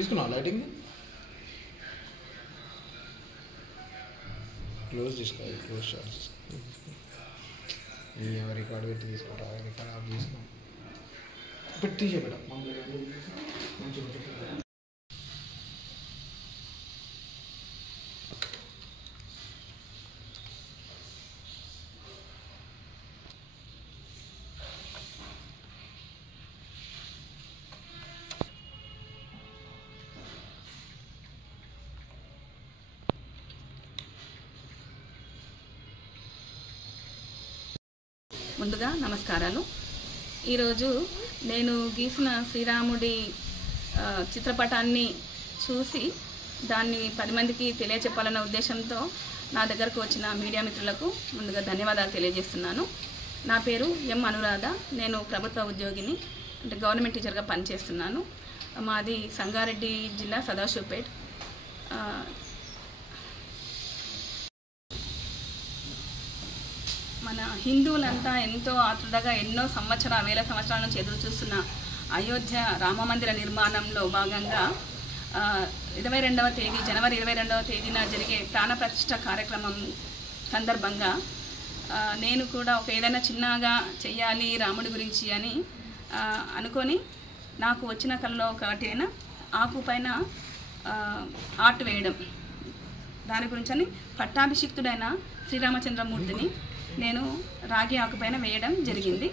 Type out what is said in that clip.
తీసుకున్నావా lighting? Close చేసుకోవాలి, close shots. Record పెట్టి తీసుకుంటా, రికార్డ్ ఆఫ్ చేసుకున్నాం పెట్టి చెప్పడా ముందుగా నమస్కారాలు. ఈరోజు నేను గీసిన శ్రీరాముడి చిత్రపటాన్ని చూసి దాన్ని 10 మందికి తెలియచెప్పాలన్న ఉద్దేశంతో నా దగ్గరకు వచ్చిన మీడియా మిత్రులకు ముందుగా ధన్యవాదాలు తెలియజేస్తున్నాను. నా పేరు ఎం అనురాధ. నేను ప్రభుత్వ ఉద్యోగిని, అంటే గవర్నమెంట్ టీచర్గా పనిచేస్తున్నాను. మాది సంగారెడ్డి జిల్లా సదాశివపేట్. మన హిందువులంతా ఎంతో ఆతృతగా ఎన్నో వేల సంవత్సరాల నుంచి ఎదురు చూస్తున్న అయోధ్య రామమందిర నిర్మాణంలో భాగంగా 22వ తేదీ జనవరి 22వ తేదీన జరిగే ప్రాణప్రతిష్ఠ కార్యక్రమం సందర్భంగా నేను కూడా ఏదైనా చిన్నగా చెయ్యాలి రాముడి గురించి అని అనుకొని నాకు వచ్చిన కళలో ఒకటైన ఆకు పైన ఆర్ట్ వేయడం, దాని గురించి అని పట్టాభిషిక్తుడైన శ్రీరామచంద్రమూర్తిని నేను రాగి ఆకుపైన వేయడం జరిగింది.